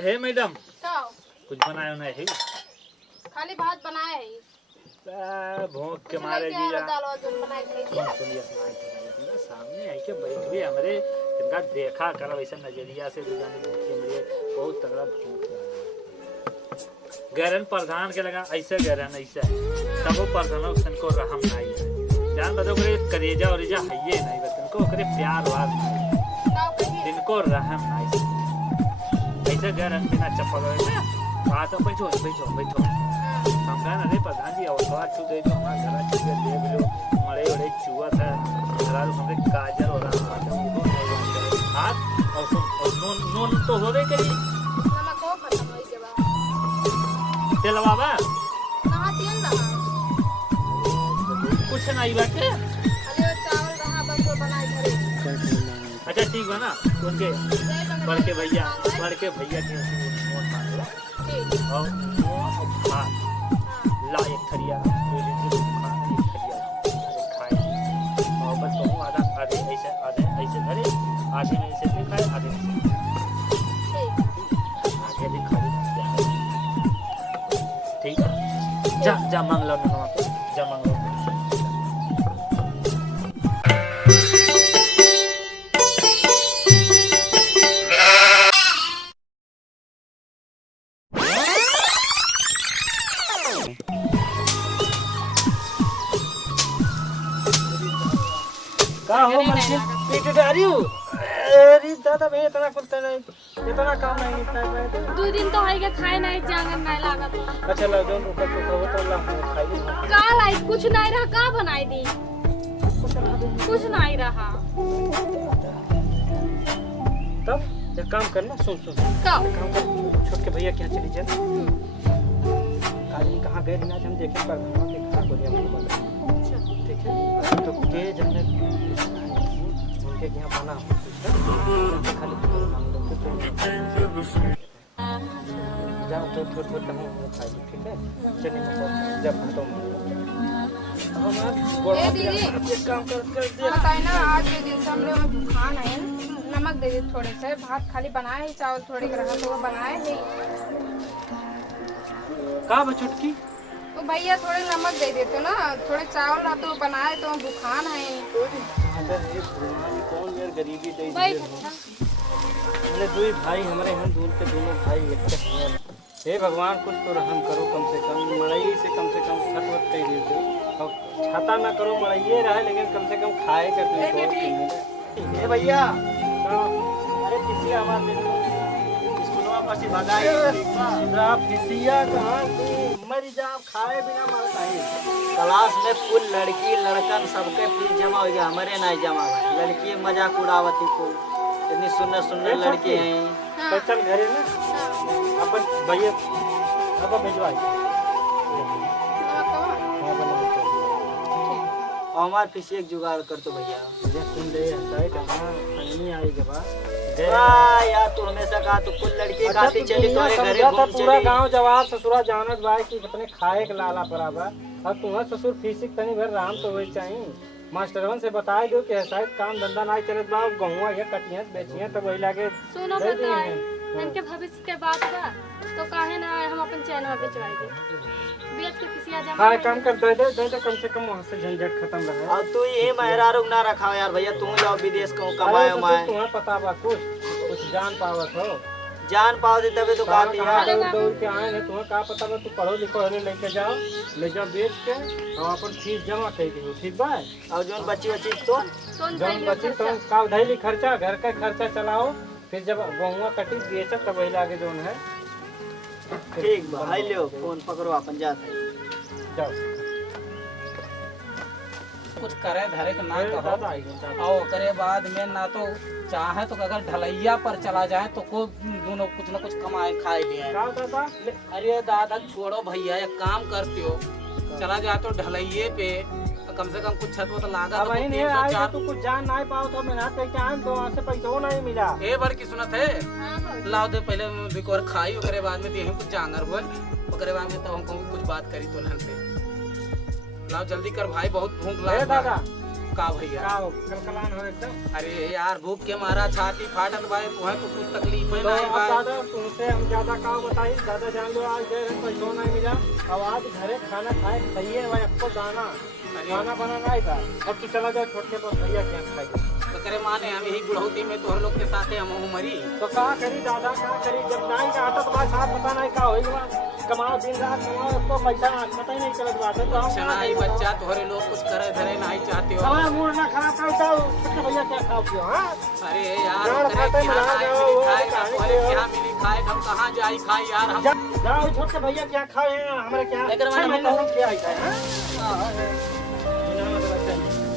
हे madam का कुछ बनाए नहीं है खाली भात बनाए है भूख के कुछ मारे नहीं जी क्या दाल वाल जो बनाए थे कौन सुनिए सुनाई सामने आई के बैठ गए हमरे इनका देखा कर वैसा नजरिया से जाने भूखे मेरे बहुत तगड़ा भूख गहरन प्रधान के लगा ऐसे गहरन ऐसा तब वो प्रधानों को रहम नहीं है जान बतो करे करेजा और रिजा है ये नहीं बतन को करे प्यार वार जिनको रहम नहीं ऐसे गहरन बिना चप्पल है बात बैठो बैठो बैठो समझा ना रे प्रधान जी और बात छू दे दो हमारा घर छू दे बिलो मरे बड़े चुआ था घर हमरे काजल और हाथ और नून नून तो होवे करी नमक को खत्म हो गया बा तेल बाबा कहां तेल रहा कुछ नहीं बाटे अरे चावल रहा बस वो बनाए घरे अच्छा ठीक बना उनके बड़के भैया के नोट मांग लो ठीक और हाँ ला एक थरिया ले लीजिए एक थरिया अरे खाए और बस वो आधे ऐसे धरे आधे में ऐसे खाए आधे में आधे दिन खा ठीक है जा मांग लो जा मांग लो का हो मर्जी पीट डारी हो अरे दादा भैया इतना खुलते नहीं इतना काम नहीं निपटा पाए दो दिन तो है के खाए नहीं जांगन नहीं लागत अच्छा ला दो रुपए तो तो ला खाइए का लाई कुछ नहीं रहा का बनाई दी कुछ नहीं रहा तब एक काम करना सुन का काम कर छोट के भैया क्या चली जाए काली कहाँ गए ना हम देखे पर वहाँ के कहाँ बोलिए हमको बता ठीक है तो के जब उनके यहाँ बना खाली जाओ तो थोड़ा हम खाई ठीक है चलिए जब तो ए दीदी एक काम कर दिया बताए ना आज के दिन से हम लोग भूखान है नमक दे दे थोड़े से भात खाली बनाए ही चावल थोड़े रहा तो वो बनाए ही का बचुटकी तो भैया थोड़े नमक दे देते ना थोड़े चावल रहा तो बनाए तो हम भूखान है कौन यार गरीबी दे भाई हमने दो भाई हमारे यहाँ दूर के दोनों भाई एक हैं हे भगवान कुछ तो रहम करो कम से कम मड़ई से कम छत वत कह देते और छाता ना करो मड़इए रहे लेकिन कम से कम खाए कर दो हे भैया अरे किसी हमारे स्कूलवा पर से भगाई सुधा फिसिया कहाँ मर जा खाए बिना मरता है क्लास में कुल लड़की लड़कन सबके फीस जमा हो गया हमारे नहीं जमा हुआ लड़की मजाक उड़ावती को इतनी सुंदर लड़की हैं तो चल घरे ना अब भैया अब भिजवाई हमारे पीछे एक जुगाड़ कर तो भैया सुन दे नहीं आई के बाद यार तू हमेशा कहा तो कुल लड़की खाती चली तो घरे घूम पूरा गांव जवाब ससुरा जानत भाई कि अपने खाए के लाला बराबर अब तुम्हारा ससुर फीसिक तनी भर राम तो वही चाहिए मास्टरवन से बता दो कि शायद काम धंधा नहीं चलत बा गहुआ ये कटिया बेचिए तब वही लागे सुनो बताए इनके भविष्य के बात बा तो काहे ना हम अपन चैनल पे चढ़ाई दे बेच के किसी आ जमा हां काम कर दे कम से कम वहां से झंझट खत्म रहे अब तू ये मेहरा रुक ना रखा यार भैया तू जाओ विदेश को कमाए मैं तुम्हें पता बा कुछ जान पावत हो जान पाओ दे तबे तो कहती है दौड़ के आए हैं तुम्हें का पता बा तू पढ़ो लिखो है लेके जाओ ले जाओ बेच के और अपन फीस जमा कर दियो ठीक बा और जोन बच्ची तो जोन बच्ची तो का धैली खर्चा घर का खर्चा चलाओ फिर जब गहुआ कटी बेचब तब वही लागे जोन है ठीक बा हाय लो फोन पकड़ो अपन जाते जाओ कुछ करे धरे के ना कहो और करे बाद में ना तो चाहे तो अगर ढलैया पर चला जाए तो को दोनों कुछ ना कुछ कमाए खाए लिए अरे दादा छोड़ो भैया एक काम करते हो चला जाए तो ढलैये पे तो कम से कम कुछ छत वत लागा तो नहीं आए तो कुछ जान नहीं पाओ तो मेहनत करके आए तो वहां से पैसा नहीं मिला ए बड़ की सुनत है लाओ दे पहले बिकोर खाई ओकरे बाद में देही कुछ जांगर बोल ओकरे बाद में तो हमको कुछ बात करी तो नन से लाओ जल्दी कर भाई बहुत भूख लगा दादा का भैया? का हो कलकलान हो एकदम? अरे यार भूख के मारा छाती फाटत भाई, तुम्हें तो कुछ तकलीफ है तो नहीं अब भाई? दादा तुमसे हम ज्यादा का बताई, दादा जान लो आज गए पैसों नहीं मिला, अब आज घरे खाना खाए खाइए भाई, आपको दाना खाना बनाना ही था। अब तू चला जाओ छोटे पर भैया क्या खाएगी। तो करे माने हम यही बुढ़ौती में तोहर लोग के साथे हम मरी। तो का करी दादा का करी, जब नहीं का आता तो बात साथ पता नहीं का होगा, कमाओ दिन रात कमाओ, उसको पैसा पता ही नहीं चलत बात है। तो हम चना ही बच्चा तोहरे लोग कुछ करे धरे नहीं चाहते हो। हमारा मूड ना खराब करता छोटे भैया क्या खाओ पियो। हाँ अरे यार जान करे खाते क्या मिला नहीं जाओ, मिली वो खाएगा, कहानी तोहरे से- क्या मिली खाए, हम कहाँ जाई खाई यार हम। जाओ छोटे भैया क्या खाए हैं हमारे क्या लेकर मैंने 6 महीना हम क्या आई है।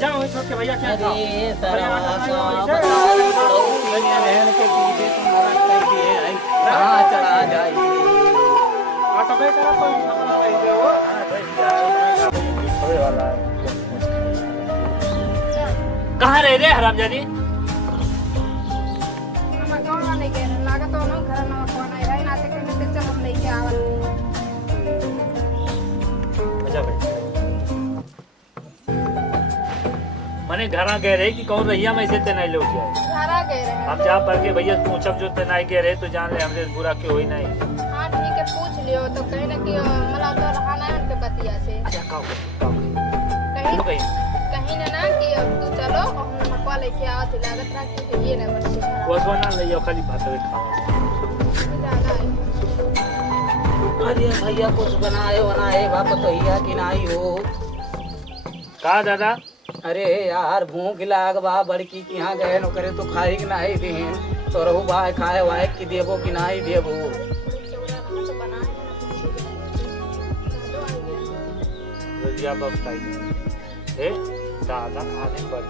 जाओ छोटे भैया क्या खाओ। अरे सरवा सरवा के पीछे तुम्हारा कर दिए है, कहाँ चला जाई? ऑटो पे करा तो अपना लेंगे वो। कहाँ रह रे हरामजादी? कौन नहीं कह रहा लागत हो ना घर में कौन आई है ना ते चल हम लेके आवत। अच्छा भाई मने घरा गए रहे कि कौन रहिया में से ते नहीं लोग जाए। घरा गए रहे। हम जा पर के भैया पूछब जो ते नहीं गए रहे तो जान ले हमरे बुरा क्यों होई नहीं। हाँ ठीक है पूछ लियो तो कहीं ना कि मला तो रहना है उनके बतिया से। अच्छा काओ कहीं कहीं कहीं ना कि अब तू चलो और हम मकवा लेके आओ तो लागत रहा कि ये ना बच्चे वो सोना ले जाओ खाली भात खाओ। जाना है। अरे भैया कुछ बनाए बाप कहिया कि नहीं हो। का दादा? अरे यार भूख लाग बा बड़की की यहाँ गए न करे तो खाई कि नहीं देन, तो रहू भाई खाए वाए कि देबो कि नहीं देबो। भैया बताई ए दादा आने पर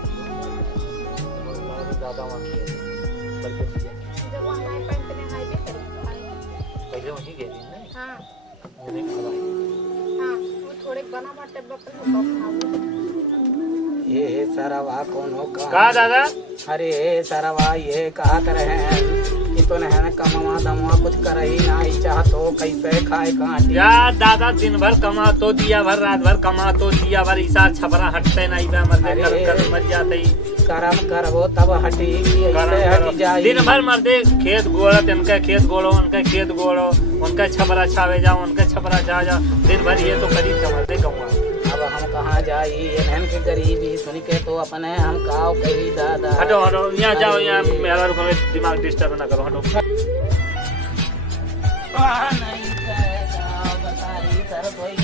दादा वहाँ बल्कि जब वहाँ नहीं पहनते नहीं हाई भी करेंगे। पहले वहीं गए थे नहीं हाँ उन्हें खवाई। हाँ वो थोड़े बना बाटे बकल को खाओ। ये सरवा कौन हो का दादा? अरे सरवा ये कहा करे हैं कि तो न कमावा दमवा कुछ कर ही नहीं चाहतो, कैसे खाए काटी। यार दादा दिन भर कमा तो दिया भर, रात भर कमा तो दिया भर, ईसा छपरा हटते नहीं बे मर्दे, कर मर जाते ही। करम करबो तब हटी कि ऐसे हटी जाई। दिन भर मर्दे खेत गोड़त, इनका खेत गोड़ो उनका खेत गोड़ो, उनका छपरा छावे जाओ उनका छपरा जा जाओ, दिन भर ये तो करी मर्दे गवा। अब हम कहाँ जाई इन्हन के गरीबी सुन के तो अपने हम काव कही दादा। हटो हटो यहाँ जाओ, यहाँ मेरा रुको में दिमाग डिस्टर्ब ना करो, हटो। नहीं कहेगा बताई सर कोई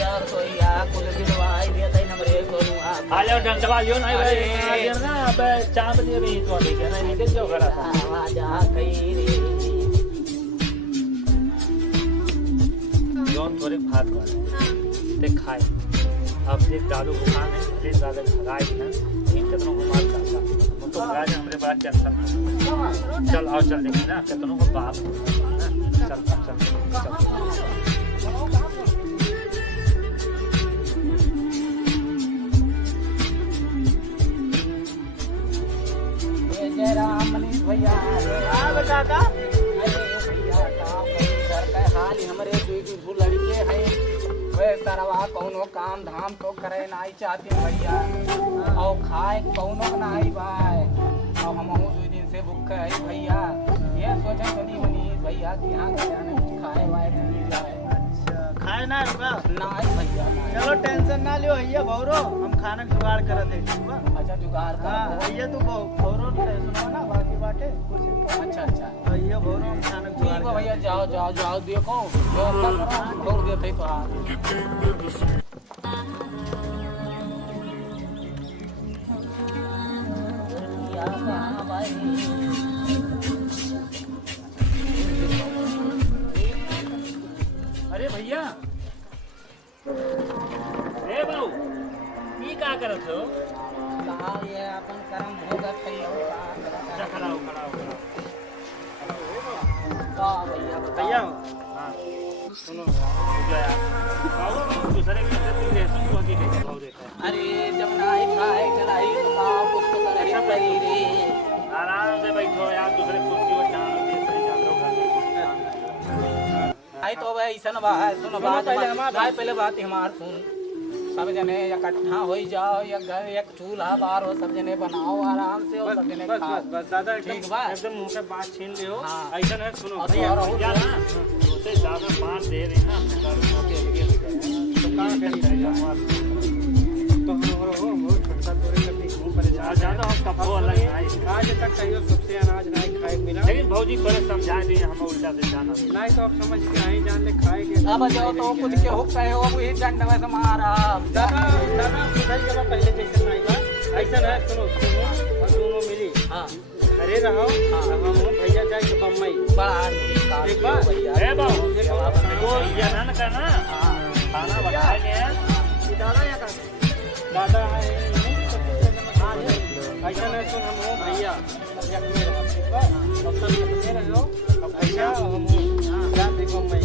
कुल दिलवाई देते हमरे गोरुआ। आ जाओ डंडवा लियो नहीं भाई ना, अब चाप दिए भी तो अभी क्या नहीं निकल जाओ घर। जा कहीं रे जोन थोड़े भात कर ते खाए। अब एक दादू दुकान है, एक दादा भगाए ना, इन कितनों को मार करता हम तो भगा हमरे बड़ा टेंशन। चल आओ चल देखी ना कितनों को बाप चल चल चल। जय राम मनीष भैया। हाँ बेटा का अरे भैया काम कहीं घर का हाल हमरे दू लड़के हैं, वे सरवा कौनो काम धाम तो करे नहीं चाहते भैया, और खाए कौनो नहीं भाई, और हम दो दिन से भूखे है भैया। ये सोचे बनी मनीष भैया कि यहाँ नहीं खाए वाए मिल जाए। अच्छा खाए ना होगा नहीं भैया नहीं। चलो टेंशन ना लियो भैया भौरो, हम खाना जुगाड़ करत है ठीक बा। अच्छा जुगाड़ हाँ कर। भैया तू भौरो सुनो ना बाकी बाटे कुछ। अच्छा अच्छा भैया भौरो हम खाना ठीक है जुगाड़ भैया, जाओ जाओ जाओ देखो जो छोड़ देते तो आप। अरे भैया ए बाबू ई का करत हो? ये अपन कर्म भोगा खइयो जा खड़ा हो खड़ा हो खड़ा का भैया भैया हां सुनो बाबू दूसरे की इज्जत ले सुन को की नहीं हो देता। अरे जब नाई खाए चलाई तो का कुछ तो करे पड़ी रे। आराम से बैठो यार, दूसरे कुर्सी पर जाओ दे सही जाओ घर में। आई तो भाई ऐसा ना बात सुनो बात पहले हमार भाई पहले बात हमार सुन सब जने इकट्ठा हो जाओ या घर एक चूल्हा बार हो सब जने बनाओ आराम से और सब जने बस खाओ। बस बस दादा ठीक बा। एकदम मुंह के बात छीन लियो। हाँ। ऐसा है सुनो और भैया और क्या ना उससे ज्यादा बांट दे रहे हैं ना अपने दारू मौके लगे हो जाए तो कहाँ करेंगे तो हम हो छोटा तोरे करती हूँ परेशान ज्यादा हम कपो अलग नहीं आज तक कहियो सबसे अनाज नहीं खाए के मिला लेकिन भौजी पहले समझा दिए हम उल्टा से जाना नहीं तो अब समझ के नहीं जान ले खाए के अब जो तो कुछ के हो कहे हो वही दंड में से मारा दादा दादा सुधाई जब पहले कैसे नहीं बा ऐसा है सुनो सुनो और दोनों मिली हाँ अरे रहो हम भैया जाए के बम्बई बड़ा एक बार ए बाबू वो ये ना करना खाना बनाए दादा या दादा है ऐसा नहीं सुन हम हो भैया एक मेरे ठीक बा अब सब कितने रहो अब भैया हम जा देखो मैं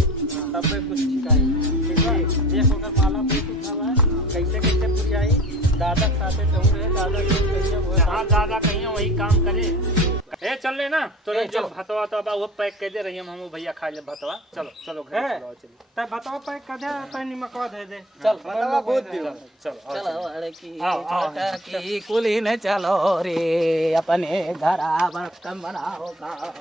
तब पे कुछ शिकायत ठीक है एक होकर माला पे कुछ हवा कैसे कैसे पूरी आई दादा साथे तो रहे दादा के कैसे वो जहाँ दादा कहीं वही काम करे ए चल ले ना तो ए, जब चलो। भतवा तो वो पैक कर दे रही हम भैया खा ले भतवा चलो चलो घर है? चलो चलो तब बताओ पे कदे पे निमकवा दे दे चल बताओ बहुत दियो चलो चलो लड़की आओ, की कुली ने चलो रे अपने घर बर्तन बनाओ खाओ